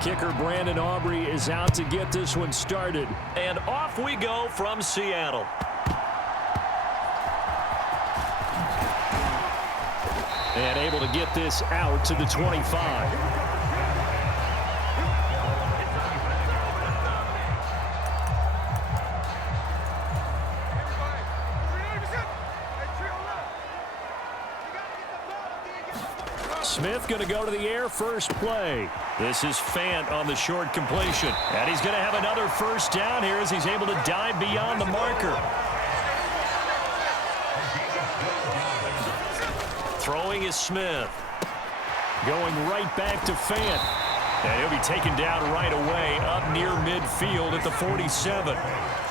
Kicker Brandon Aubrey is out to get this one started. And off we go from Seattle. And able to get this out to the 25. Smith going to go to the air first play. This is Fant on the short completion. And he's going to have another first down here as he's able to dive beyond the marker. Throwing is Smith. Going right back to Fant. And he'll be taken down right away up near midfield at the 47.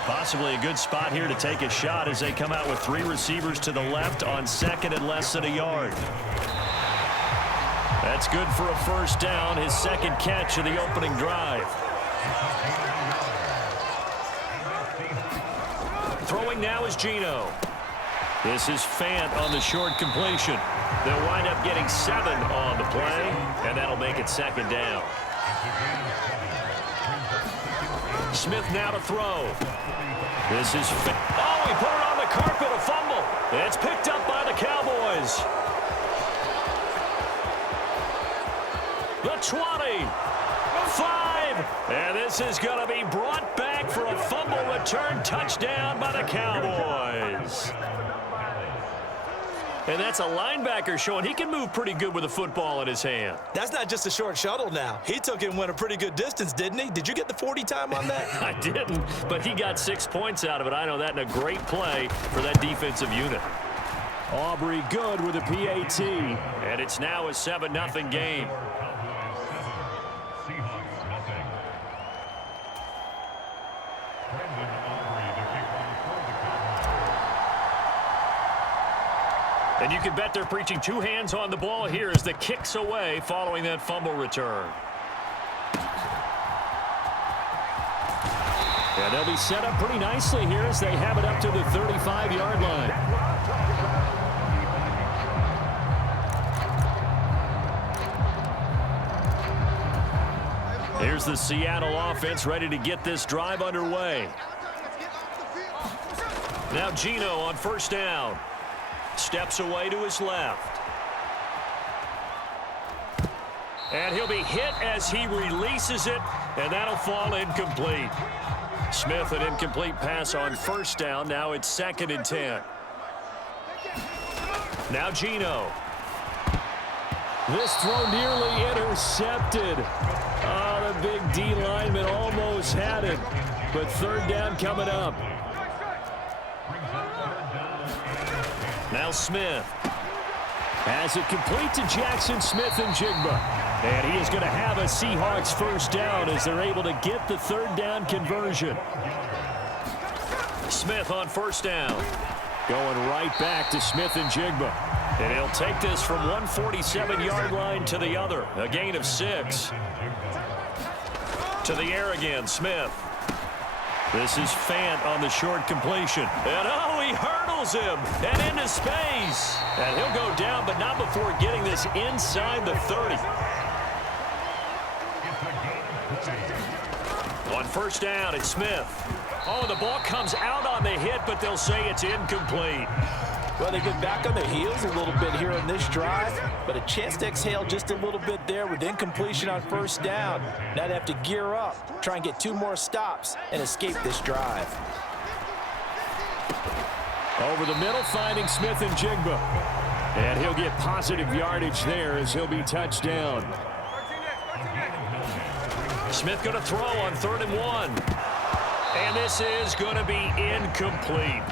Possibly a good spot here to take a shot as they come out with 3 receivers to the left on second and less than a yard. That's good for a first down, his second catch of the opening drive. Throwing now is Geno. This is Fant on the short completion. They'll wind up getting 7 on the play, and that'll make it second down. Smith now to throw. This is Fant. Oh, he put it on the carpet, a fumble. It's picked up by the Cowboys. The 20, 5, and this is going to be brought back for a fumble return touchdown by the Cowboys. And that's a linebacker showing he can move pretty good with a football in his hand. That's not just a short shuttle now. He took it and went a pretty good distance, didn't he? Did you get the 40 time on that? I didn't, but he got 6 points out of it. I know that, and a great play for that defensive unit. Aubrey good with a PAT, and it's now a 7-0 game. And you can bet they're preaching 2 hands on the ball here as the kick's away following that fumble return. And they'll be set up pretty nicely here as they have it up to the 35-yard line. Here's the Seattle offense ready to get this drive underway. Now Geno on first down. Steps away to his left. And he'll be hit as he releases it, and that'll fall incomplete. Smith, an incomplete pass on first down. Now it's 2nd and 10. Now Geno. This throw nearly intercepted. Oh, the big D lineman almost had it, but 3rd down coming up. Now Smith has it complete to Jackson Smith-Njigba. And he is going to have a Seahawks first down as they're able to get the 3rd down conversion. Smith on first down. Going right back to Smith-Njigba. And he'll take this from 147-yard line to the other. A gain of 6. To the air again, Smith. This is Fant on the short completion. And oh, he hurdles him and into space. And he'll go down, but not before getting this inside the 30. On first down, it's Smith. Oh, the ball comes out on the hit, but they'll say it's incomplete. Well, they've been back on their heels a little bit here in this drive, but a chance to exhale just a little bit there with incompletion on first down. Now they have to gear up, try and get 2 more stops, and escape this drive. Over the middle, finding Smith-Njigba. And he'll get positive yardage there as he'll be touched down. Smith going to throw on 3rd and 1. And this is going to be incomplete.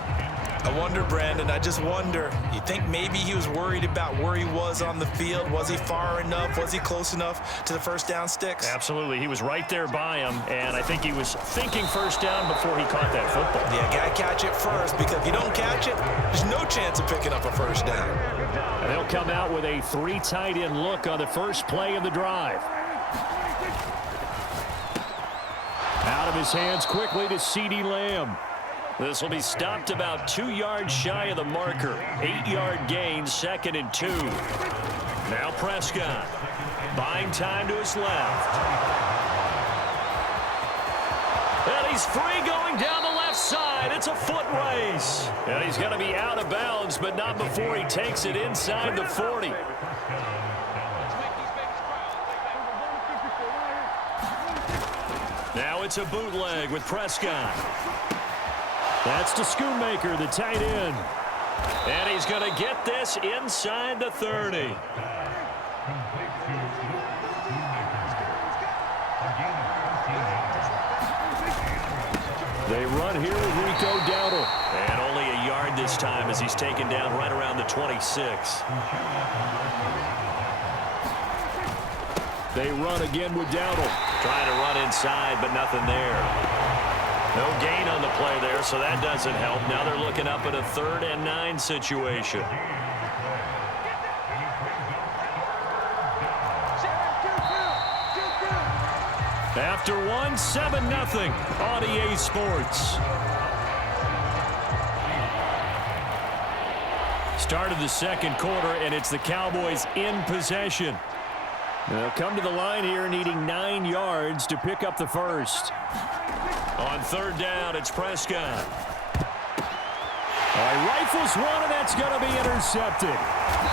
I wonder, Brandon, I just wonder, you think maybe he was worried about where he was on the field? Was he far enough? Was he close enough to the first down sticks? Absolutely. He was right there by him, and I think he was thinking first down before he caught that football. Yeah, got to catch it first, because if you don't catch it, there's no chance of picking up a first down. And they'll come out with a 3 tight end look on the first play of the drive. Out of his hands quickly to CeeDee Lamb. This will be stopped about 2 yards shy of the marker. 8-yard gain, 2nd and 2. Now Prescott. Buying time to his left. He's free going down the left side. It's a foot race. And he's going to be out of bounds, but not before he takes it inside the 40. Now it's a bootleg with Prescott. That's to Schoonmaker, the tight end. And he's going to get this inside the 30. They run here with Rico Dowdle. And only a yard this time as he's taken down right around the 26. They run again with Dowdle. Trying to run inside, but nothing there. No gain on the play there, so that doesn't help. Now they're looking up at a 3rd and 9 situation. After 7-0 on EA Sports. Start of the second quarter, and it's the Cowboys in possession. They'll come to the line here needing 9 yards to pick up the first. On 3rd down, it's Prescott. All right, rifles one, and that's going to be intercepted.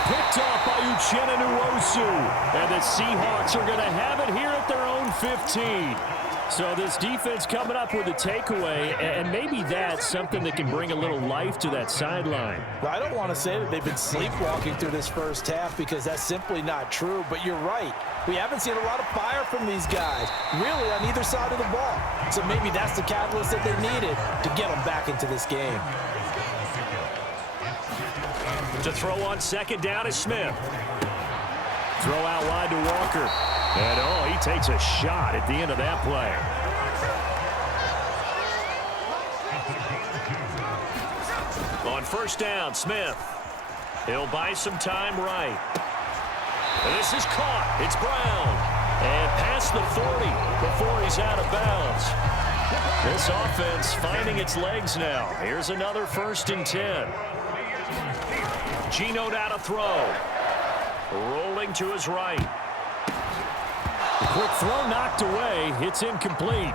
Picked off by Uchenna Nwosu. And the Seahawks are going to have it here at their own 15. So this defense coming up with a takeaway, and maybe that's something that can bring a little life to that sideline. Well, I don't want to say that they've been sleepwalking through this first half because that's simply not true, but you're right. We haven't seen a lot of fire from these guys, really on either side of the ball. So maybe that's the catalyst that they needed to get them back into this game. To throw on 2nd down is Smith. Throw out wide to Walker. And, oh, he takes a shot at the end of that play. On 1st down, Smith. He'll buy some time right. And this is caught. It's Brown. And past the 40 before he's out of bounds. This offense finding its legs now. Here's another 1st and 10. Geno down to throw. Rolling to his right. The quick throw knocked away. It's incomplete.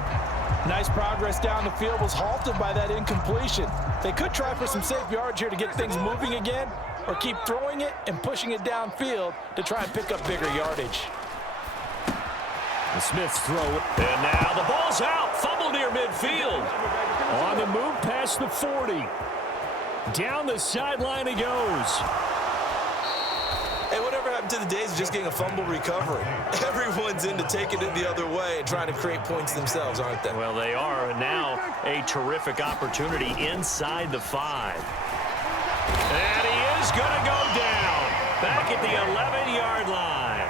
Nice progress down the field was halted by that incompletion. They could try for some safe yards here to get things moving again, or keep throwing it and pushing it downfield to try and pick up bigger yardage. The Smiths throw it. And now the ball's out. Fumble near midfield. On the move past the 40. Down the sideline he goes. Hey, whatever happened to the days of just getting a fumble recovery? Everyone's into taking it the other way and trying to create points themselves, aren't they? Well, they are. And now a terrific opportunity inside the 5. And he is going to go down. Back at the 11-yard line.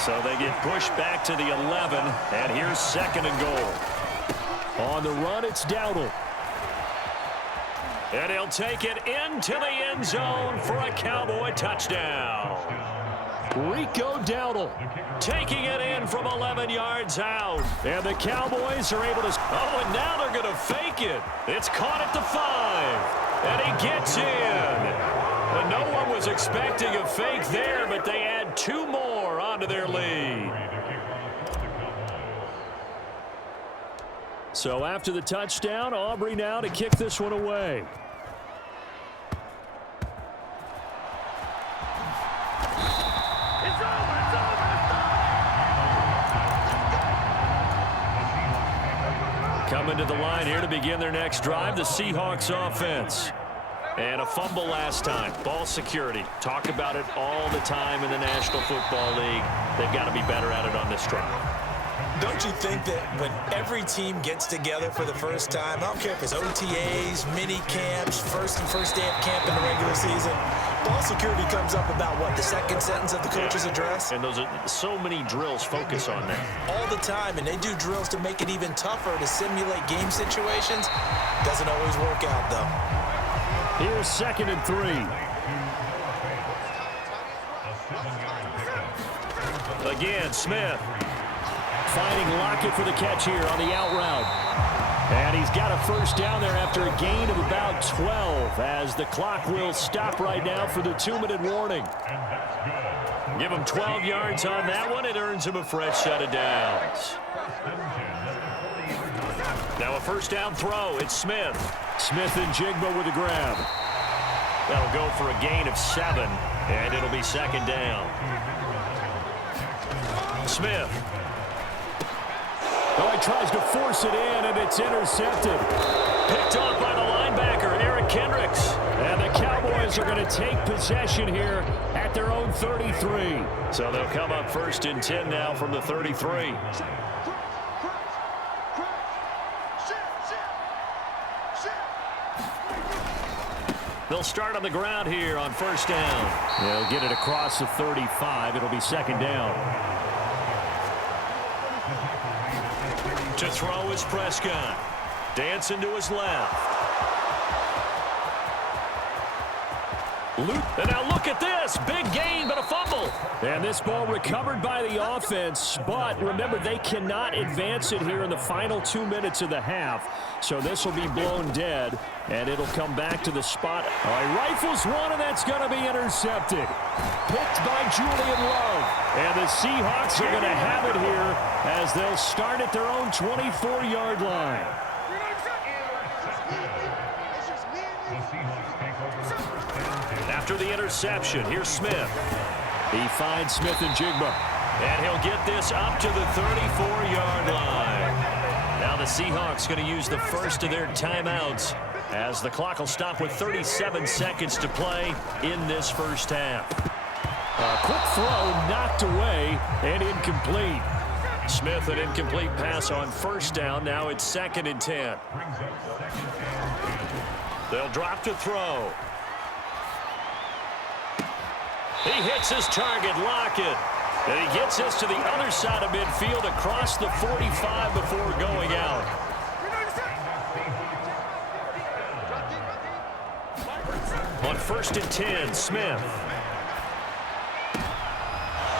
So they get pushed back to the 11. And here's 2nd and goal. On the run, it's Dowdle. And he'll take it into the end zone for a Cowboy touchdown. Rico Dowdle taking it in from 11 yards out. And the Cowboys are able to... Oh, and now they're going to fake it. It's caught at the 5. And he gets in. And no one was expecting a fake there, but they add 2 more onto their lead. So after the touchdown, Aubrey now to kick this one away. Coming to the line here to begin their next drive, the Seahawks offense. And a fumble last time. Ball security. Talk about it all the time in the National Football League. They've got to be better at it on this drive. Don't you think that when every team gets together for the first time, I don't care if it's OTAs, mini camps, first day of camp in the regular season, ball security comes up about, what, the 2nd sentence of the coach's address? And those are so many drills focus on that. All the time, and they do drills to make it even tougher to simulate game situations. Doesn't always work out, though. Here's 2nd and 3. Again, Smith. Finding Lockett for the catch here on the out route. And he's got a 1st down there after a gain of about 12 as the clock will stop right now for the 2-minute warning. Give him 12 yards on that one. It earns him a fresh set of downs. Now a first down throw. It's Smith. Smith and Jigba with a grab. That'll go for a gain of 7, and it'll be second down. Smith. Oh, he tries to force it in, and it's intercepted. Picked off by the linebacker, Eric Kendricks. And the Cowboys are going to take possession here at their own 33. So they'll come up first and 10 now from the 33. They'll start on the ground here on first down. They'll get it across the 35. It'll be second down. To throw is Prescott. Dancing to his left. And now look at this. Big gain, but a fumble. And this ball recovered by the offense. But remember, they cannot advance it here in the final 2 minutes of the half. So this will be blown dead, and it'll come back to the spot. All right, rifles one, and that's going to be intercepted. Picked by Julian Love. And the Seahawks are going to have it here as they'll start at their own 24-yard line. After the interception, here's Smith. He finds Smith and Jigba. And he'll get this up to the 34-yard line. Now the Seahawks going to use the first of their timeouts as the clock will stop with 37 seconds to play in this first half. A quick throw knocked away and incomplete. Smith, an incomplete pass on first down. Now it's second and 10. They'll drop to throw. He hits his target, Lockett. And he gets this to the other side of midfield across the 45 before going out. On first and 10, Smith.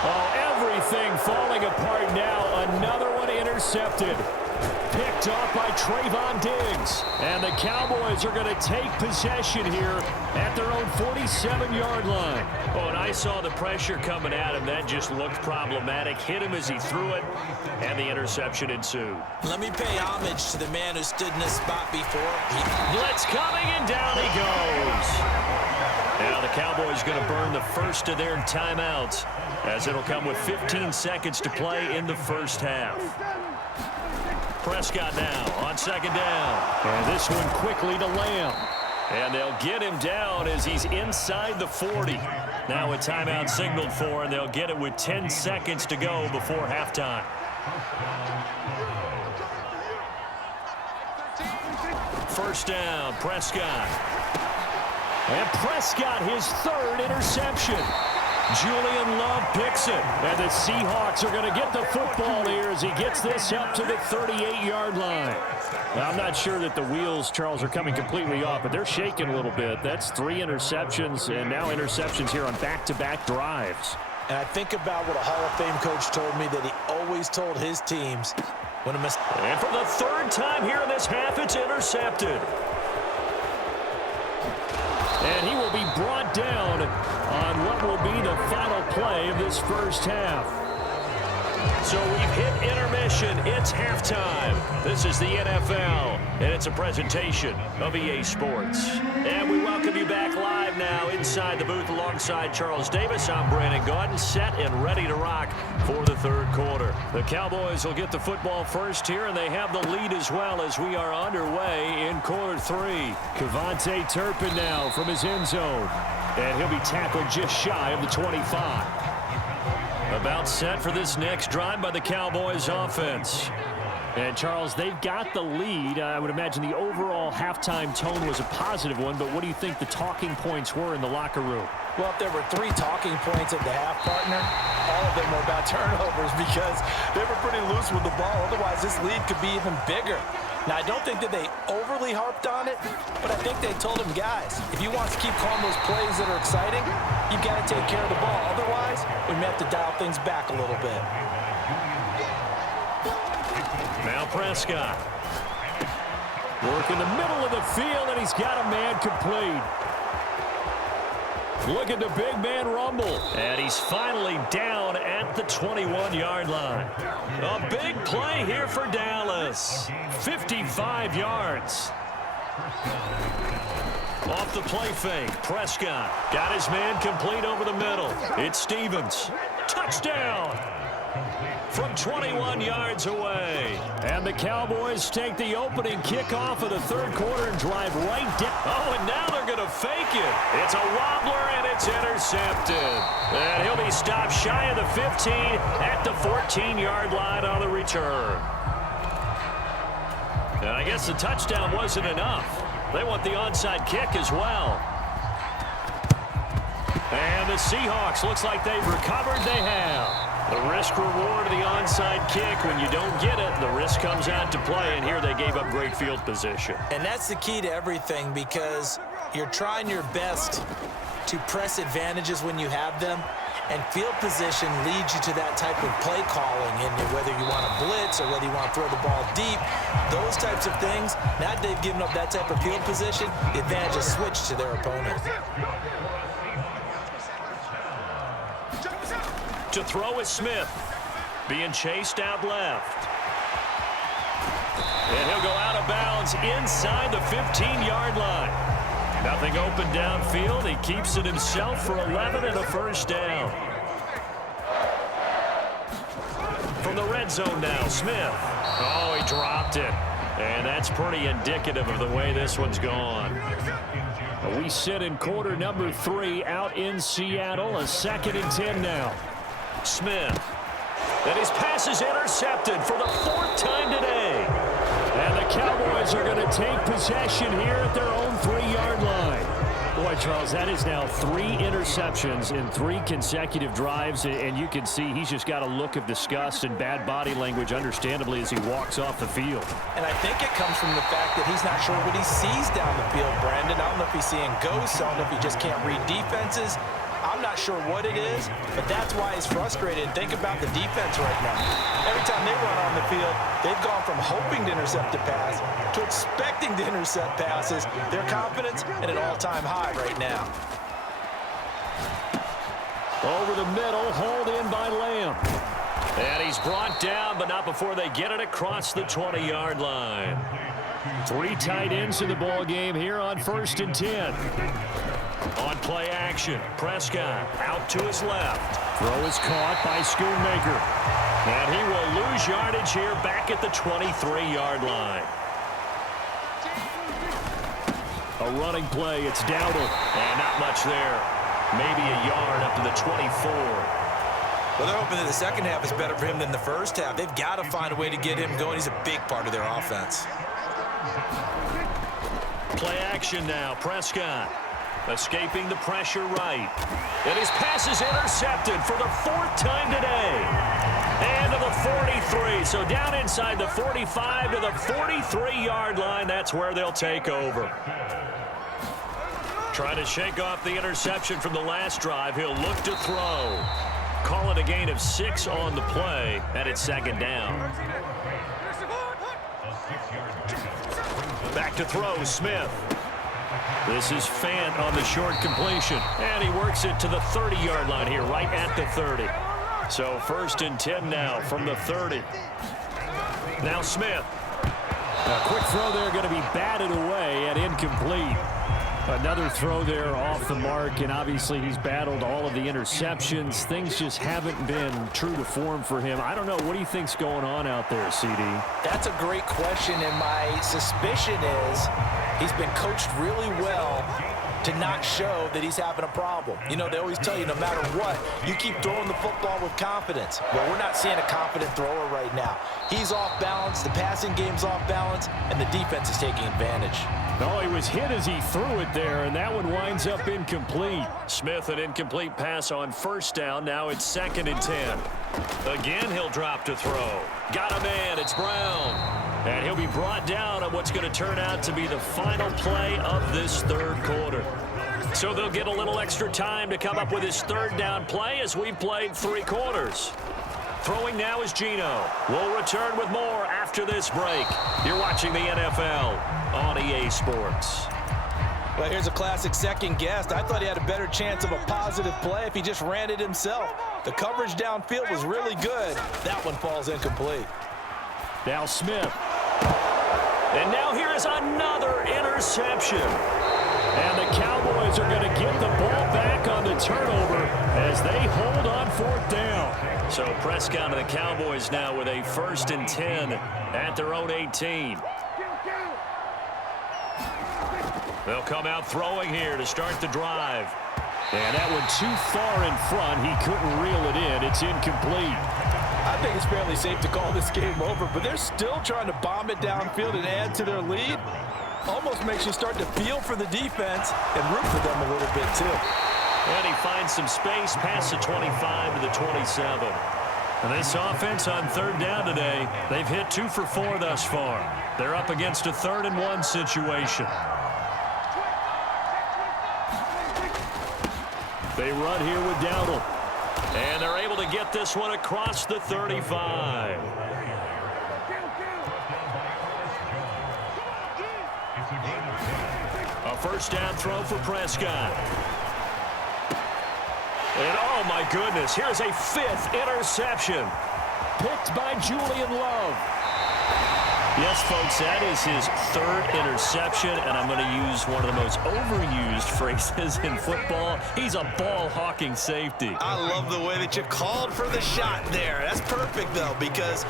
Oh, everything falling apart now. Another one intercepted. Picked off by Trayvon Diggs. And the Cowboys are going to take possession here at their own 47-yard line. Oh, and I saw the pressure coming at him. That just looked problematic. Hit him as he threw it, and the interception ensued. Let me pay homage to the man who stood in this spot before. Blitz coming, and down he goes. Now the Cowboys going to burn the first of their timeouts as it'll come with 15 seconds to play in the first half. Prescott now on second down. And this one quickly to Lamb. And they'll get him down as he's inside the 40. Now a timeout signaled for, and they'll get it with 10 seconds to go before halftime. First down, Prescott. And Prescott, his third interception. Julian Love picks it. And the Seahawks are going to get the football here as he gets this up to the 38-yard line. Now, I'm not sure that the wheels, Charles, are coming completely off, but they're shaking a little bit. That's 3 interceptions, and now interceptions here on back-to-back drives. And I think about what a Hall of Fame coach told me that he always told his teams when a mistake. And for the third time here in this half, it's intercepted. And he will be brought down on what will be the final play of this first half. So we've hit intermission. It's halftime. This is the NFL, and it's a presentation of EA Sports. And we welcome you back live now inside the booth alongside Charles Davis. I'm Brandon Gaudin, set and ready to rock for the third quarter. The Cowboys will get the football first here, and they have the lead as well as we are underway in quarter 3. Kevontae Turpin now from his end zone. And he'll be tackled just shy of the 25. About set for this next drive by the Cowboys offense. And, Charles, they've got the lead. I would imagine the overall halftime tone was a positive one, but what do you think the talking points were in the locker room? Well, if there were 3 talking points at the half, partner, all of them were about turnovers because they were pretty loose with the ball. Otherwise, this lead could be even bigger. Now, I don't think that they overly harped on it, but I think they told him, guys, if you want to keep calling those plays that are exciting, you've got to take care of the ball. Otherwise, we may have to dial things back a little bit. Now Prescott. Work in the middle of the field, and he's got a man complete. Look at the big man rumble. And he's finally down at the 21-yard line. A big play here for Dallas. 55 yards. Off the play fake, Prescott got his man complete over the middle. It's Stevens. Touchdown from 21 yards away. And the Cowboys take the opening kickoff of the third quarter and drive right down. Oh, and now they're going to fake it. It's a wobbler, and it's intercepted. And he'll be stopped shy of the 15 at the 14-yard line on the return. And I guess the touchdown wasn't enough. They want the onside kick as well. And the Seahawks, looks like they've recovered. They have. The risk reward of the onside kick. When you don't get it, the risk comes out to play. And here they gave up great field position. And that's the key to everything, because you're trying your best to press advantages when you have them. And field position leads you to that type of play calling, in whether you want to blitz or whether you want to throw the ball deep. Those types of things, now that they've given up that type of field position, the advantage is switched to their opponent. To throw is Smith, being chased out left. And he'll go out of bounds inside the 15-yard line. Nothing open downfield. He keeps it himself for 11 and a first down. From the red zone now, Smith. Oh, he dropped it. And that's pretty indicative of the way this one's gone. We sit in quarter number 3 out in Seattle. A 2nd and 10 now. Smith. And his pass is intercepted for the 4th time today. And the Cowboys are going to take possession here at their own 3-yard line. Boy, Charles, that is now 3 interceptions in 3 consecutive drives, and you can see he's just got a look of disgust and bad body language, understandably, as he walks off the field. And I think it comes from the fact that he's not sure what he sees down the field, Brandon. I don't know if he's seeing ghosts. I don't know if he just can't read defenses. I'm not sure what it is, but that's why he's frustrated. Think about the defense right now. Every time they run on the field, they've gone from hoping to intercept a pass to expecting to intercept passes. Their confidence at an all-time high right now. Over the middle, hauled in by Lamb. And he's brought down, but not before they get it across the 20-yard line. 3 tight ends in the ball game here on 1st and 10. On play action, Prescott out to his left. Throw is caught by Schoonmaker. And he will lose yardage here back at the 23-yard line. A running play, it's Dowdle. And not much there. Maybe a yard up to the 24. Well, they're hoping that the second half is better for him than the first half. They've got to find a way to get him going. He's a big part of their offense. Play action now, Prescott. Escaping the pressure right. And his pass is intercepted for the 4th time today. And to the 43. So down inside the 45 to the 43-yard line. That's where they'll take over. Trying to shake off the interception from the last drive. He'll look to throw. Call it a gain of 6 on the play. And it's 2nd down. Back to throw, Smith. This is Fant on the short completion. And he works it to the 30-yard line here, right at the 30. So 1st and 10 now from the 30. Now Smith. A quick throw there, going to be batted away and incomplete. Another throw there off the mark, and obviously he's battled all of the interceptions. Things just haven't been true to form for him. I don't know. What do you think's going on out there, CD? That's a great question, and my suspicion is he's been coached really well to not show that he's having a problem. You know, they always tell you no matter what, you keep throwing the football with confidence. Well, we're not seeing a confident thrower right now. He's off balance, the passing game's off balance, and the defense is taking advantage. No, he was hit as he threw it there, and that one winds up incomplete. Smith, an incomplete pass on 1st down. Now it's 2nd and 10. Again, he'll drop to throw. Got a man. It's Brown. And he'll be brought down on what's going to turn out to be the final play of this 3rd quarter. So they'll get a little extra time to come up with his 3rd down play as we've played 3 quarters. Throwing now is Geno. We'll return with more after this break. You're watching the NFL on EA Sports. Well, here's a classic second guess. I thought he had a better chance of a positive play if he just ran it himself. The coverage downfield was really good. That one falls incomplete. Now Smith. And now here is another interception. And the Cowboys are going to get the ball back on the turnover as they hold on fourth down. So Prescott and the Cowboys now with a 1st and 10 at their own 18. They'll come out throwing here to start the drive. And that one too far in front. He couldn't reel it in. It's incomplete. I think it's fairly safe to call this game over, but they're still trying to bomb it downfield and add to their lead. Almost makes you start to feel for the defense and root for them a little bit too. And he finds some space past the 25 to the 27. And this offense on 3rd down today, they've hit 2 for 4 thus far. They're up against a 3rd and 1 situation. They run here with Dowdle. And they're able to get this one across the 35. A 1st down throw for Prescott. And oh my goodness, here's a 5th interception. Picked by Julian Love. Yes, folks, that is his 3rd interception, and I'm going to use one of the most overused phrases in football. He's a ball-hawking safety. I love the way that you called for the shot there. That's perfect, though, because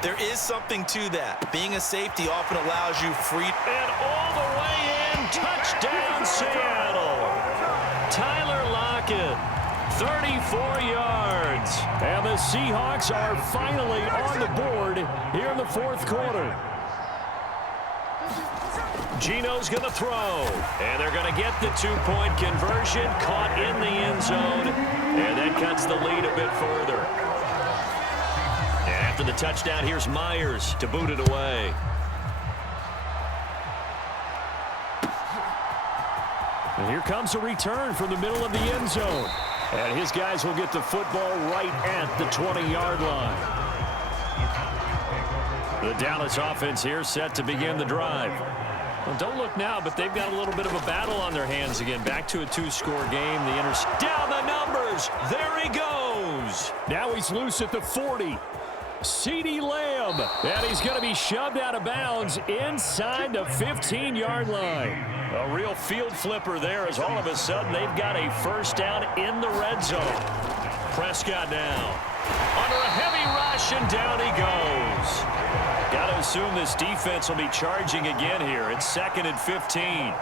there is something to that. Being a safety often allows you free. And all the way in, touchdown Seattle. Tyler Lockett, 34 yards. And the Seahawks are finally on the board here in the 4th quarter. Geno's going to throw. And they're going to get the 2-point conversion, caught in the end zone. And that cuts the lead a bit further. And after the touchdown, here's Myers to boot it away. And here comes a return from the middle of the end zone. And his guys will get the football right at the 20-yard line. The Dallas offense here set to begin the drive. Well, don't look now, but they've got a little bit of a battle on their hands again. Back to a 2-score game. Down the numbers. There he goes. Now he's loose at the 40. CeeDee Lamb. And he's going to be shoved out of bounds inside the 15-yard line. A real field flipper there as all of a sudden they've got a 1st down in the red zone. Prescott now under a heavy rush, and down he goes. Got to assume this defense will be charging again here. It's 2nd and 15.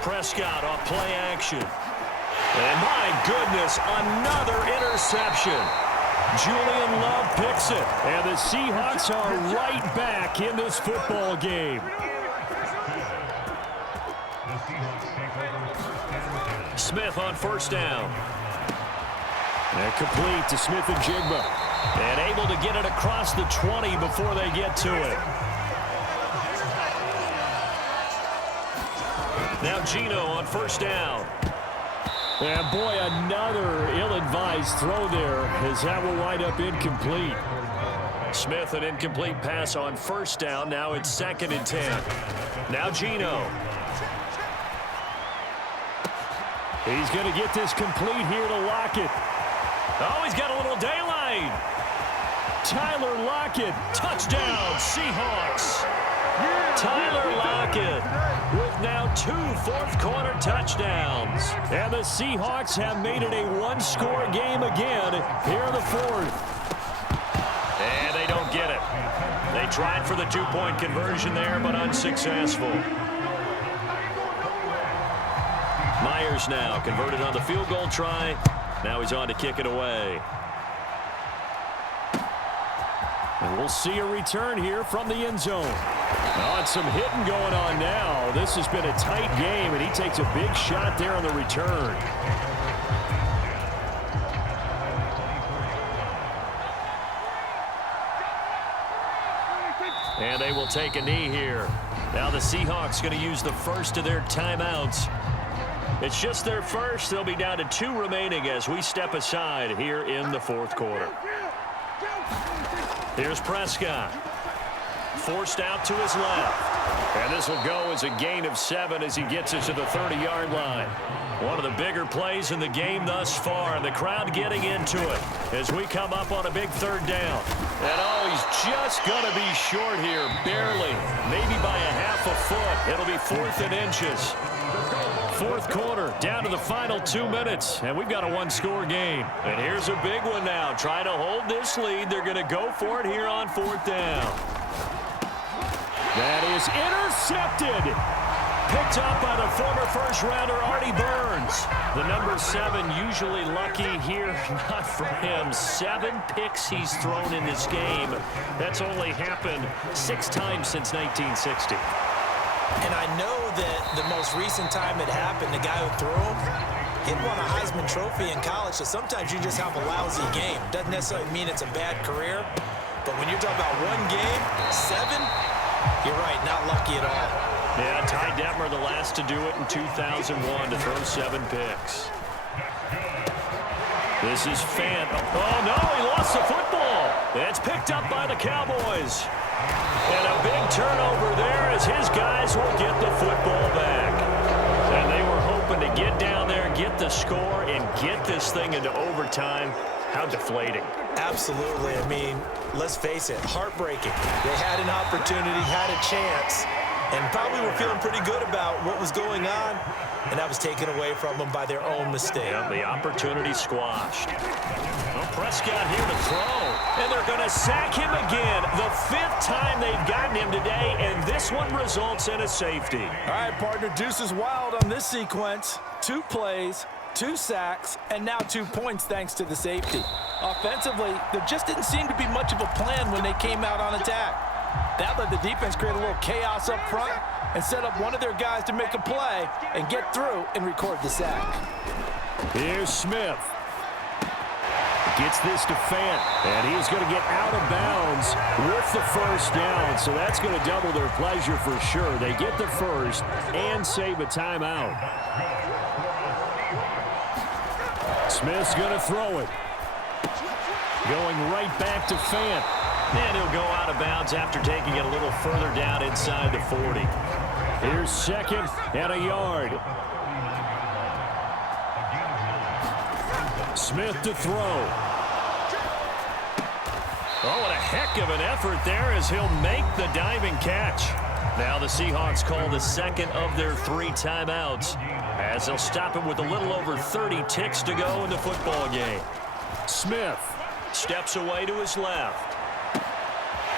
Prescott off play action. And my goodness, another interception. Julian Love picks it. And the Seahawks are right back in this football game. Smith on 1st down. And complete to Smith and Jigba. And able to get it across the 20 before they get to it. Now Geno on 1st down. And boy, another ill-advised throw there as that will wind up incomplete. Smith, an incomplete pass on 1st down. Now it's 2nd and 10. Now Geno. He's going to get this complete here to Lockett. Oh, he's got a little daylight. Tyler Lockett. Touchdown, Seahawks. Tyler Lockett with now 2 fourth-quarter touchdowns. And the Seahawks have made it a 1-score game again here in the 4th. And they don't get it. They tried for the 2-point conversion there, but unsuccessful. Myers now converted on the field goal try. Now he's on to kick it away. And we'll see a return here from the end zone. Oh, and some hitting going on now. This has been a tight game, and he takes a big shot there on the return. And they will take a knee here. Now the Seahawks going to use the first of their timeouts. It's just their first. They'll be down to 2 remaining as we step aside here in the 4th quarter. Here's Prescott. Forced out to his left. And this will go as a gain of 7 as he gets it to the 30-yard line. One of the bigger plays in the game thus far, and the crowd getting into it as we come up on a big 3rd down. And oh, he's just going to be short here, barely, maybe by a half a foot. It'll be 4th and inches. 4th quarter, down to the final 2 minutes, and we've got a 1-score game. And here's a big one now, trying to hold this lead. They're going to go for it here on 4th down. That is intercepted. Picked up by the former first-rounder, Artie Burns. The number 7 usually lucky here. Not for him. 7 picks he's thrown in this game. That's only happened 6 times since 1960. And I know that the most recent time it happened, the guy who threw him, he won a Heisman Trophy in college, so sometimes you just have a lousy game. Doesn't necessarily mean it's a bad career, but when you're talking about 1 game, 7, you're right, not lucky at all. Yeah, Ty Detmer the last to do it in 2001 to throw 7 picks. This is Fant. Oh, no, he lost the football. It's picked up by the Cowboys. And a big turnover there as his guys will get the football back. And they were hoping to get down there, get the score, and get this thing into overtime. How deflating. Absolutely. I mean, let's face it, heartbreaking. They had an opportunity, had a chance, and probably were feeling pretty good about what was going on, and that was taken away from them by their own mistake. Yeah, the opportunity squashed. Well, Prescott here to throw, and they're going to sack him again. The 5th time they've gotten him today, and this one results in a safety. All right, partner, deuce is wild on this sequence. 2 plays, 2 sacks, and now 2 points thanks to the safety. Offensively, there just didn't seem to be much of a plan when they came out on attack. That let the defense create a little chaos up front and set up one of their guys to make a play and get through and record the sack. Here's Smith. Gets this to Fant, and he's going to get out of bounds with the 1st down, so that's going to double their pleasure for sure. They get the 1st and save a timeout. Smith's going to throw it. Going right back to Fant. And he'll go out of bounds after taking it a little further down inside the 40. Here's 2nd and a yard. Smith to throw. Oh, what a heck of an effort there as he'll make the diving catch. Now the Seahawks call the 2nd of their 3 timeouts as they'll stop it with a little over 30 ticks to go in the football game. Smith steps away to his left.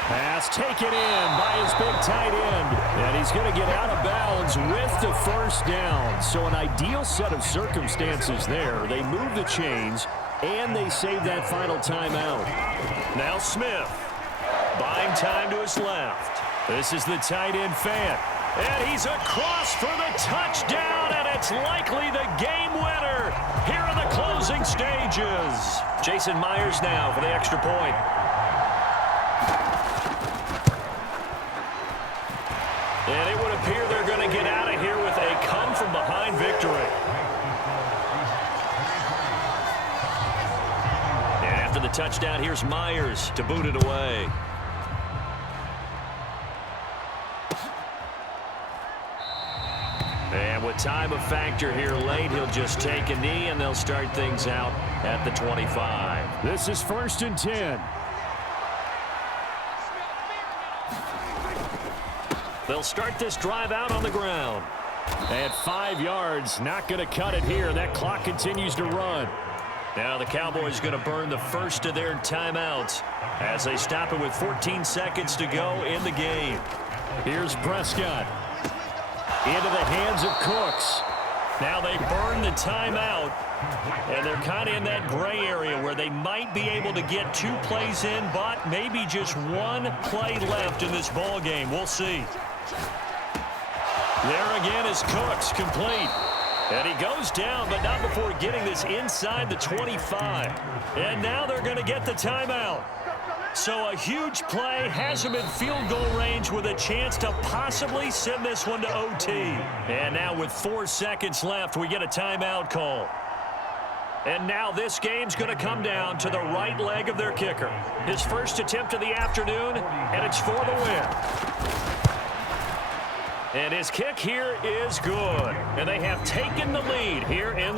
Pass taken in by his big tight end. And he's going to get out of bounds with the 1st down. So an ideal set of circumstances there. They move the chains, and they save that final timeout. Now Smith. Buying time to his left. This is the tight end Fant. And he's across for the touchdown, and it's likely the game winner here in the closing stages. Jason Myers now for the extra point. And it would appear they're going to get out of here with a come-from-behind victory. And after the touchdown, here's Myers to boot it away. And with time a factor here late, he'll just take a knee, and they'll start things out at the 25. This is 1st and 10. They'll start this drive out on the ground. At 5 yards, not going to cut it here. That clock continues to run. Now the Cowboys going to burn the 1st of their timeouts as they stop it with 14 seconds to go in the game. Here's Prescott. Into the hands of Cooks. Now they burn the timeout, and they're kind of in that gray area where they might be able to get 2 plays in, but maybe just 1 play left in this ball game. We'll see. There again is Cooks, complete. And he goes down, but not before getting this inside the 25. And now they're going to get the timeout. So a huge play has him in field goal range with a chance to possibly send this one to OT. And now with 4 seconds left, we get a timeout call. And now this game's going to come down to the right leg of their kicker. His first attempt of the afternoon, and it's for the win. And his kick here is good. And they have taken the lead here in